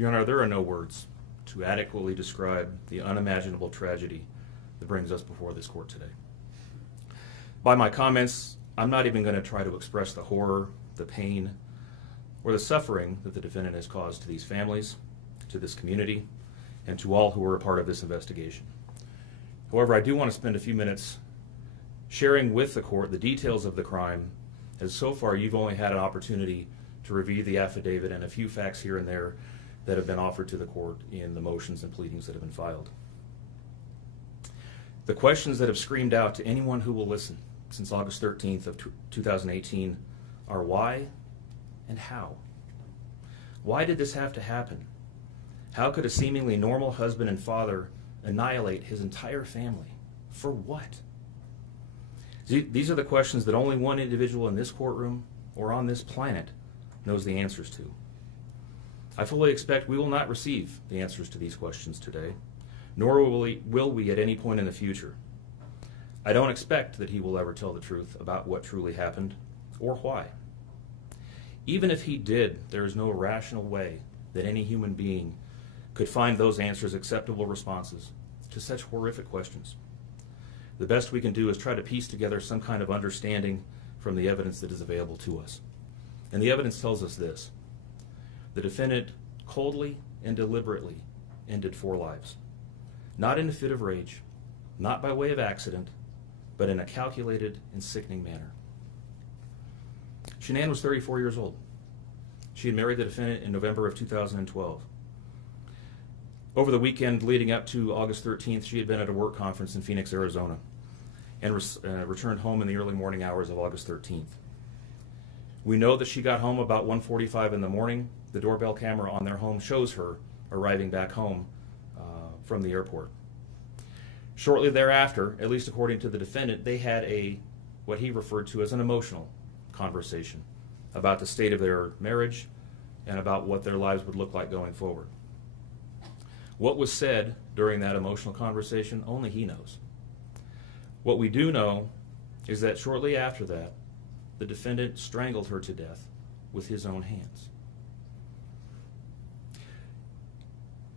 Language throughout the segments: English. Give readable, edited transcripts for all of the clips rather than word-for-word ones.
Your Honor, there are no words to adequately describe the unimaginable tragedy that brings us before this court today. By my comments, I'm not even going to try to express the horror, the pain, or the suffering that the defendant has caused to these families, to this community, and to all who were a part of this investigation. However, I do want to spend a few minutes sharing with the court the details of the crime, as so far you've only had an opportunity to review the affidavit and a few facts here and there that have been offered to the court in the motions and pleadings that have been filed. The questions that have screamed out to anyone who will listen since August 13th of 2018 are why and how. Why did this have to happen? How could a seemingly normal husband and father annihilate his entire family? For what? These are the questions that only one individual in this courtroom or on this planet knows the answers to. I fully expect we will not receive the answers to these questions today, nor will we at any point in the future. I don't expect that he will ever tell the truth about what truly happened or why. Even if he did, there is no rational way that any human being could find those answers acceptable responses to such horrific questions. The best we can do is try to piece together some kind of understanding from the evidence that is available to us. And the evidence tells us this: the defendant coldly and deliberately ended 4 lives, not in a fit of rage, not by way of accident, but in a calculated and sickening manner. Shanann was 34 years old. She had married the defendant in November of 2012. Over the weekend leading up to August 13th, she had been at a work conference in Phoenix, Arizona, and returned home in the early morning hours of August 13th. We know that she got home about 1:45 in the morning. The doorbell camera on their home shows her arriving back home from the airport. Shortly thereafter, at least according to the defendant, they had what he referred to as an emotional conversation about the state of their marriage and about what their lives would look like going forward. What was said during that emotional conversation, only he knows. What we do know is that shortly after that, the defendant strangled her to death with his own hands.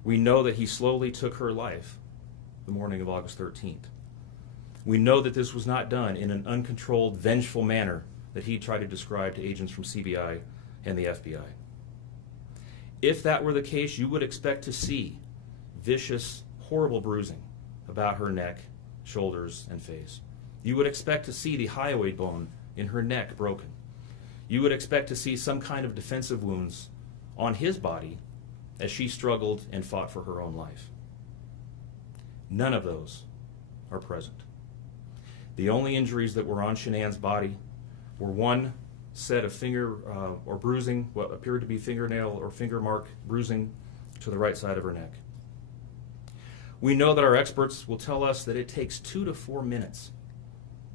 We know that he slowly took her life the morning of August 13th. We know that this was not done in an uncontrolled, vengeful manner that he tried to describe to agents from CBI and the FBI. If that were the case, you would expect to see vicious, horrible bruising about her neck, shoulders, and face. You would expect to see the hyoid bone in her neck broken. You would expect to see some kind of defensive wounds on his body as she struggled and fought for her own life. None of those are present. The only injuries that were on Shanann's body were one set of finger or bruising, what appeared to be fingernail or finger mark bruising to the right side of her neck. We know that our experts will tell us that it takes 2 to 4 minutes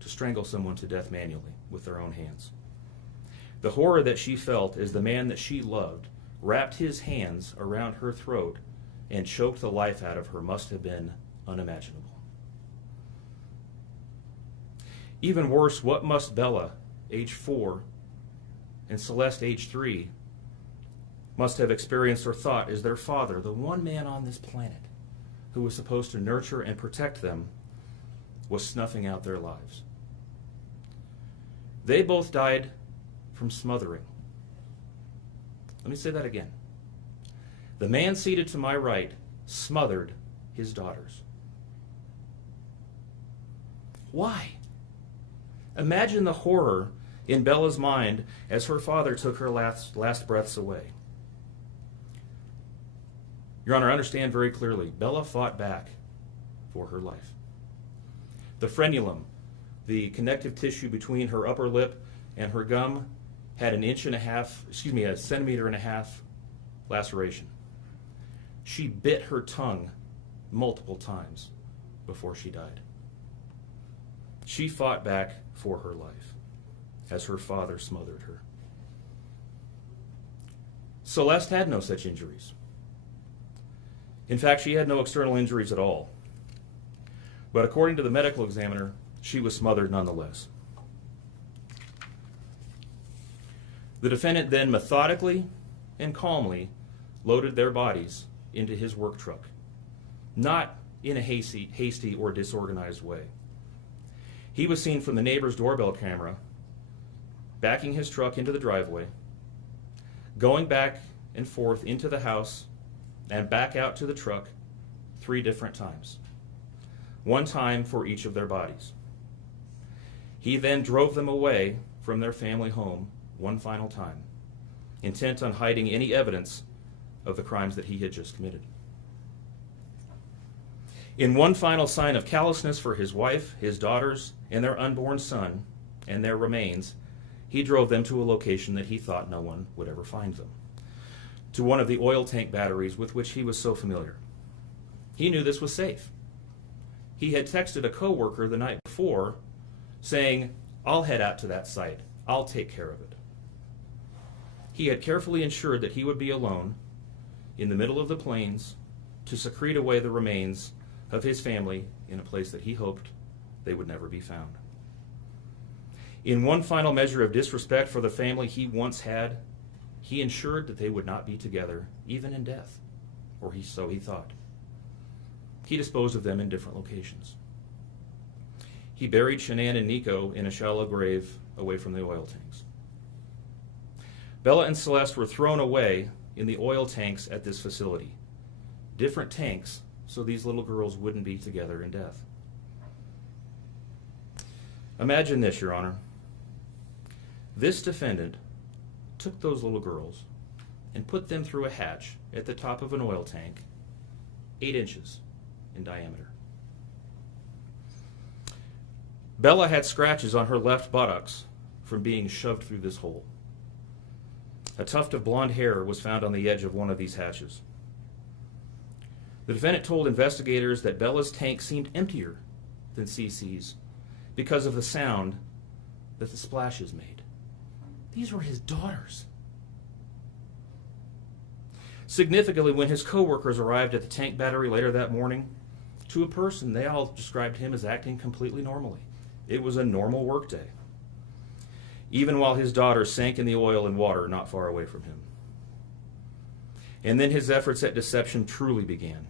to strangle someone to death manually with their own hands. The horror that she felt as the man that she loved wrapped his hands around her throat and choked the life out of her must have been unimaginable. Even worse, what must Bella, age 4, and Celeste, age 3, must have experienced or thought as their father, the one man on this planet who was supposed to nurture and protect them, was snuffing out their lives. They both died from smothering. Let me say that again. The man seated to my right smothered his daughters. Why? Imagine the horror in Bella's mind as her father took her last breaths away. Your Honor, understand very clearly, Bella fought back for her life. The frenulum, the connective tissue between her upper lip and her gum, had a 1.5 centimeter laceration. She bit her tongue multiple times before she died. She fought back for her life as her father smothered her. Celeste had no such injuries. In fact, she had no external injuries at all. But according to the medical examiner, she was smothered nonetheless. The defendant then methodically and calmly loaded their bodies into his work truck, not in a hasty or disorganized way. He was seen from the neighbor's doorbell camera backing his truck into the driveway, going back and forth into the house and back out to the truck 3 different times, 1 time for each of their bodies. He then drove them away from their family home 1 final time, intent on hiding any evidence of the crimes that he had just committed. In 1 final sign of callousness for his wife, his daughters, and their unborn son, and their remains, he drove them to a location that he thought no one would ever find them, to one of the oil tank batteries with which he was so familiar. He knew this was safe. He had texted a coworker the night before saying, "I'll head out to that site. I'll take care of it." He had carefully ensured that he would be alone in the middle of the plains to secrete away the remains of his family in a place that he hoped they would never be found. In 1 final measure of disrespect for the family he once had, he ensured that they would not be together, even in death, or so he thought. He disposed of them in different locations. He buried Shanann and Nico in a shallow grave away from the oil tanks. Bella and Celeste were thrown away in the oil tanks at this facility. Different tanks, so these little girls wouldn't be together in death. Imagine this, Your Honor. This defendant took those little girls and put them through a hatch at the top of an oil tank, 8 inches in diameter. Bella had scratches on her left buttocks from being shoved through this hole. A tuft of blonde hair was found on the edge of one of these hatches. The defendant told investigators that Bella's tank seemed emptier than CC's because of the sound that the splashes made. These were his daughters. Significantly, when his coworkers arrived at the tank battery later that morning, to a person, they all described him as acting completely normally. It was a normal workday, even while his daughters sank in the oil and water not far away from him. And then his efforts at deception truly began.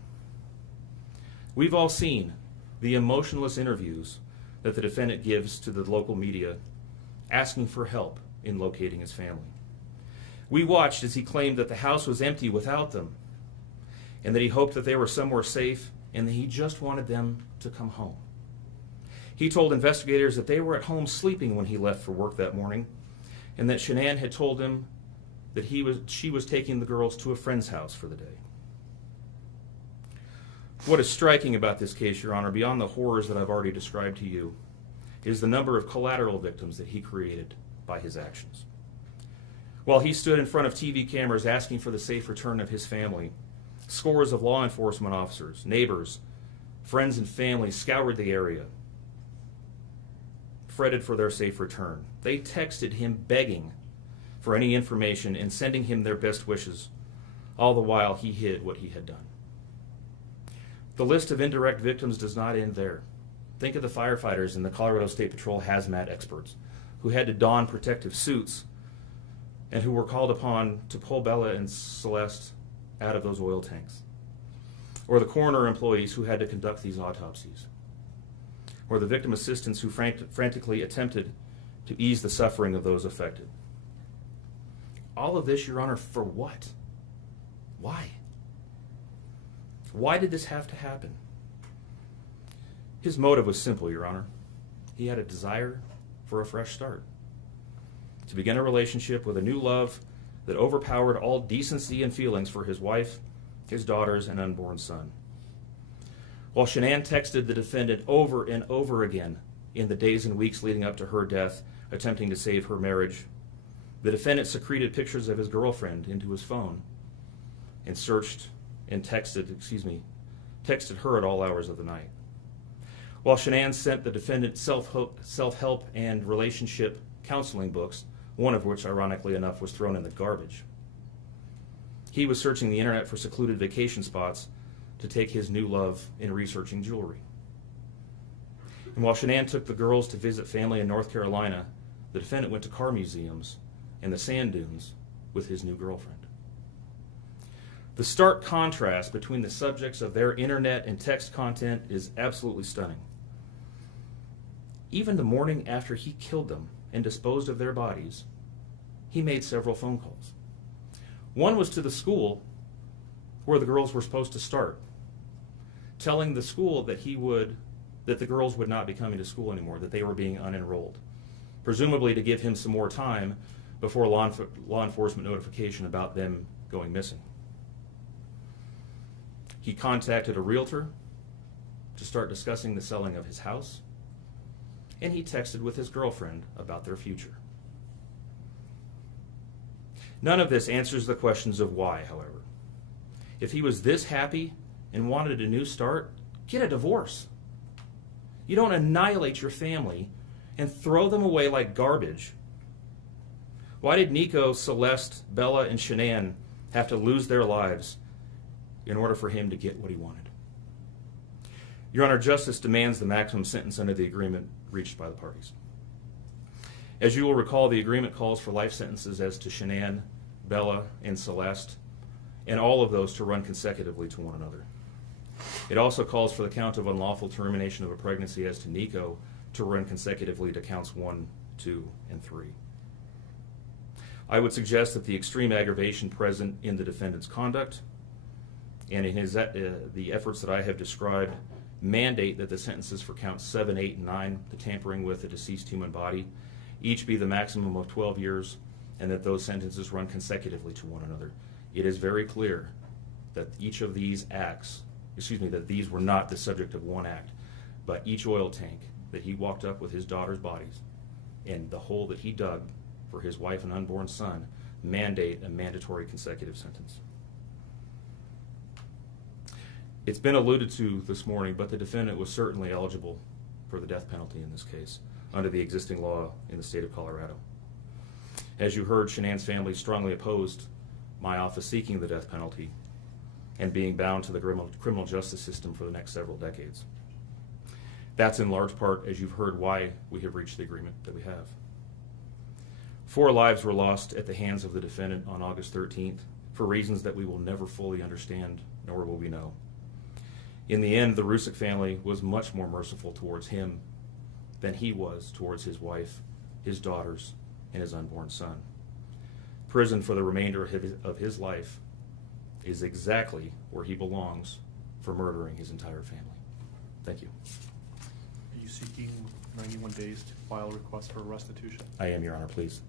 We've all seen the emotionless interviews that the defendant gives to the local media asking for help in locating his family. We watched as he claimed that the house was empty without them, and that he hoped that they were somewhere safe, and that he just wanted them to come home. He told investigators that they were at home sleeping when he left for work that morning, and that Shanann had told him that she was taking the girls to a friend's house for the day. What is striking about this case, Your Honor, beyond the horrors that I've already described to you, is the number of collateral victims that he created by his actions. While he stood in front of TV cameras asking for the safe return of his family, scores of law enforcement officers, neighbors, friends, and family scoured the area, fretted for their safe return. They texted him begging for any information and sending him their best wishes, all the while he hid what he had done. The list of indirect victims does not end there. Think of the firefighters and the Colorado State Patrol hazmat experts who had to don protective suits and who were called upon to pull Bella and Celeste out of those oil tanks. Or the coroner employees who had to conduct these autopsies. Or the victim assistants who frantically attempted to ease the suffering of those affected. All of this, Your Honor, for what? Why? Why did this have to happen? His motive was simple, Your Honor. He had a desire for a fresh start, to begin a relationship with a new love that overpowered all decency and feelings for his wife, his daughters, and unborn son. While Shanann texted the defendant over and over again in the days and weeks leading up to her death, attempting to save her marriage, the defendant secreted pictures of his girlfriend into his phone and texted her at all hours of the night. While Shanann sent the defendant self-help and relationship counseling books, one of which, ironically enough, was thrown in the garbage. He was searching the internet for secluded vacation spots to take his new love in researching jewelry. And while Shanann took the girls to visit family in North Carolina, the defendant went to car museums and the sand dunes with his new girlfriend. The stark contrast between the subjects of their internet and text content is absolutely stunning. Even the morning after he killed them and disposed of their bodies, he made several phone calls. One was to the school where the girls were supposed to start, telling the school that the girls would not be coming to school anymore, that they were being unenrolled, presumably to give him some more time before law enforcement notification about them going missing. He contacted a realtor to start discussing the selling of his house, and he texted with his girlfriend about their future. None of this answers the questions of why, however. If he was this happy and wanted a new start, get a divorce. You don't annihilate your family and throw them away like garbage. Why did Nico, Celeste, Bella, and Shanann have to lose their lives in order for him to get what he wanted? Your Honor, justice demands the maximum sentence under the agreement reached by the parties. As you will recall, the agreement calls for life sentences as to Shanann, Bella, and Celeste, and all of those to run consecutively to one another. It also calls for the count of unlawful termination of a pregnancy as to Nico to run consecutively to counts 1, 2, and 3. I would suggest that the extreme aggravation present in the defendant's conduct and in the efforts that I have described mandate that the sentences for counts 7, 8, and 9, the tampering with a deceased human body, each be the maximum of 12 years, and that those sentences run consecutively to one another. It is very clear that each of these acts, that these were not the subject of one act, but each oil tank that he walked up with his daughter's bodies and the hole that he dug for his wife and unborn son mandate a mandatory consecutive sentence. It's been alluded to this morning, but the defendant was certainly eligible for the death penalty in this case under the existing law in the state of Colorado. As you heard, Shanann's family strongly opposed my office seeking the death penalty and being bound to the criminal justice system for the next several decades. That's in large part, as you've heard, why we have reached the agreement that we have. 4 lives were lost at the hands of the defendant on August 13th for reasons that we will never fully understand, nor will we know. In the end, the Rusick family was much more merciful towards him than he was towards his wife, his daughters, and his unborn son. Prison for the remainder of his life is exactly where he belongs for murdering his entire family. Thank you. Are you seeking 91 days to file a request for restitution? I am, Your Honor, please.